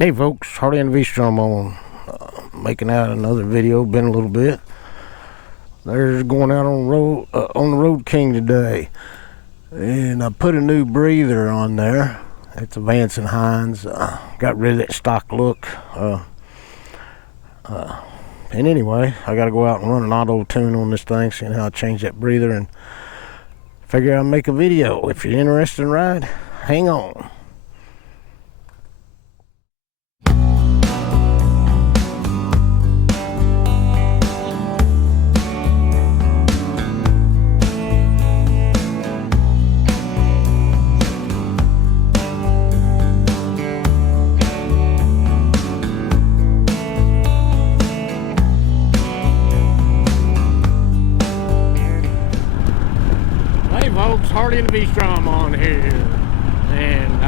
Hey folks, Hardy and V-Strom on making out another video. Been a little bit. There's going out on the Road King today, and I put a new breather on there. It's a Vance and Hines. Got rid of that stock look. And anyway, I got to go out and run an auto tune on this thing, seeing how I change that breather, and figure I'll make a video. If you're interested in ride, hang on. Folks, Hardy and V-Strom on here, and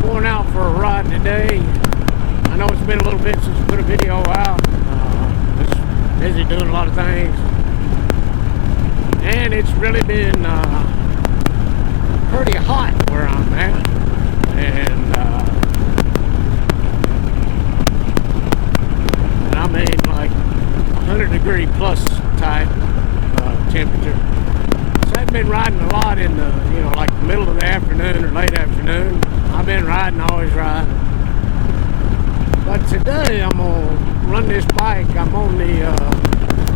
going out for a ride today. I know it's been a little bit since I put a video out. Just busy doing a lot of things, and it's really been pretty hot where I'm at, and I mean like 100-degree plus type temperature. I've been riding a lot in the, like the middle of the afternoon or late afternoon. I've been riding, always riding. But today I'm gonna run this bike. I'm on the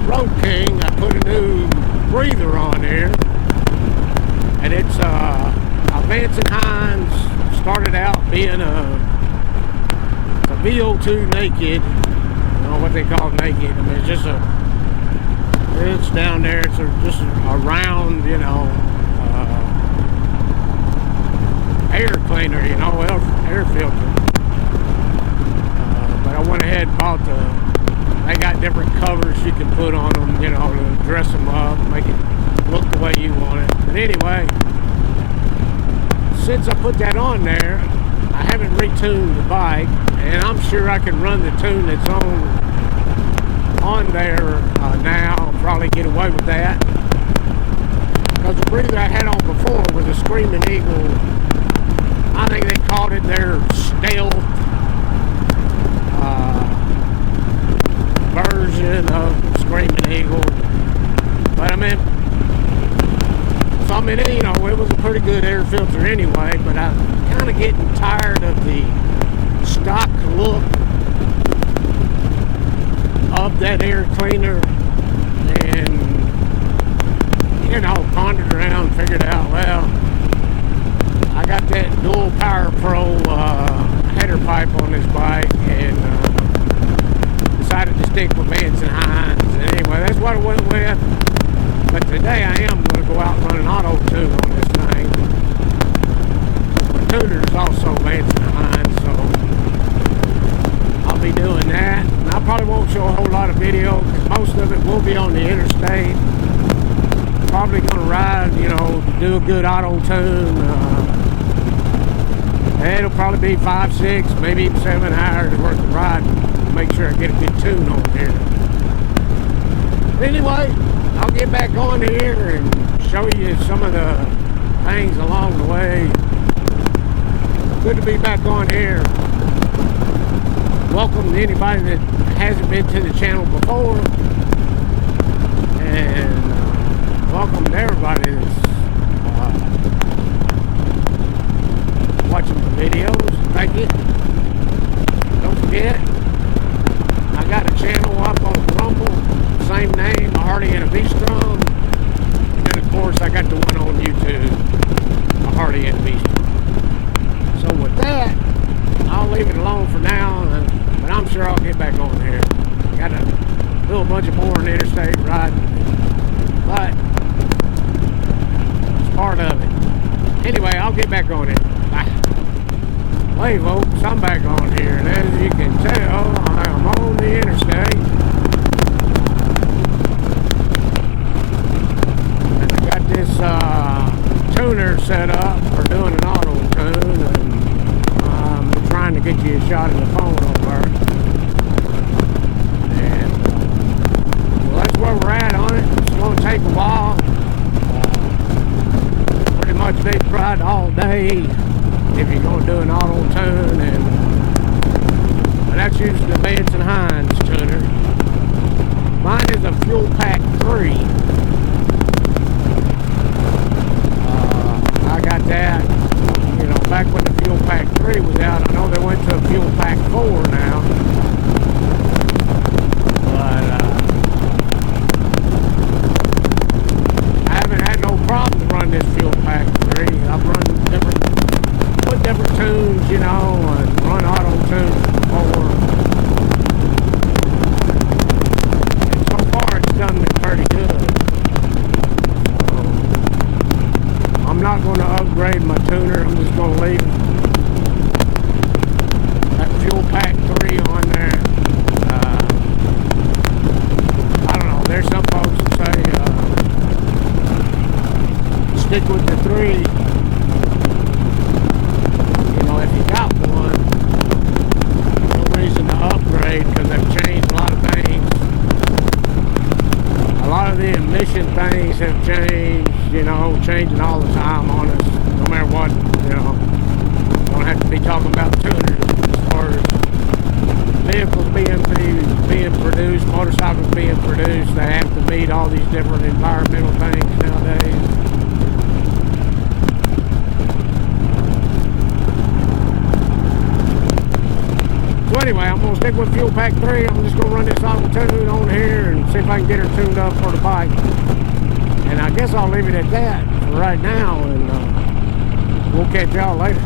Road King. I put a new breather on here, and it's a Vance and Hines. Started out being a VO2 naked. I don't know what they call naked. I mean, it's just it's down there. It's just a round, air cleaner, air filter. But I went ahead and bought they got different covers you can put on them, to dress them up, make it look the way you want it. But anyway, since I put that on there, I haven't retuned the bike, and I'm sure I can run the tune that's on there now. I'll probably get away with that, because the breather I had on before was a Screaming Eagle. I think they called it their stealth version of Screaming Eagle. But it was a pretty good air filter anyway. But I'm kind of getting tired of the stock look of that air cleaner, and pondered around, figured out, well, I got that dual Power Pro header pipe on this bike, and decided to stick with Vance and Hines. And anyway, that's what I went with. But today I am going to go out and run an auto tune on this thing. My tuner is also Vance and Hines, so I'll be doing that. I probably won't show a whole lot of video, because most of it will be on the interstate. Probably going to ride, do a good auto tune. It'll probably be 5, 6, maybe even 7 hours worth of riding to make sure I get a good tune on here. But anyway, I'll get back on here and show you some of the things along the way. Good to be back on here. Welcome to anybody that hasn't been to the channel before, and welcome to everybody that's watching the videos. Thank you. Don't forget, I got a channel up on Rumble, same name, Hardy and a V-Strom, and of course I got the one on YouTube, a Hardy and a V-Strom. So with that, I'll leave it alone for now. But I'm sure I'll get back on here. Got to do a bunch of more on the interstate riding, but it's part of it. Anyway, I'll get back on it. Bye. Hey folks, I'm back on here, and as you can tell, I'm on the interstate. And I got this tuner set up for doing an auto tune, and I'm trying to get you a shot of the phone over. And well, that's where we're at on it. It's going to take a while. Pretty much big ride all day if you're going to do an auto tune, and that's using the Vance and Hines tuner. Mine is a Fuel Pack 3. I got that, you know, back when the Fuel Pack 3 was out. I know they went to a Fuel Pack 4 now. But I haven't had no problem to run this Fuel Pack 3. I've run put different tunes, you know, and run auto tunes before. And so far it's done me pretty good. I'm not going to upgrade my tuner. I'm just going to leave that Fuel Pack 3 on there. I don't know. There's some folks that say stick with the 3. You know, if you got one, no reason to upgrade because they've changed a lot of things. A lot of the emission things have changed. You know, changing all the time on us, no matter what, you know. Don't have to be talking about tuners as far as vehicles being produced, motorcycles being produced. They have to meet all these different environmental things nowadays. So anyway, I'm going to stick with Fuel Pack 3. I'm just going to run this auto tune on here and see if I can get her tuned up for the bike. And I guess I'll leave it at that for right now, and we'll catch y'all later.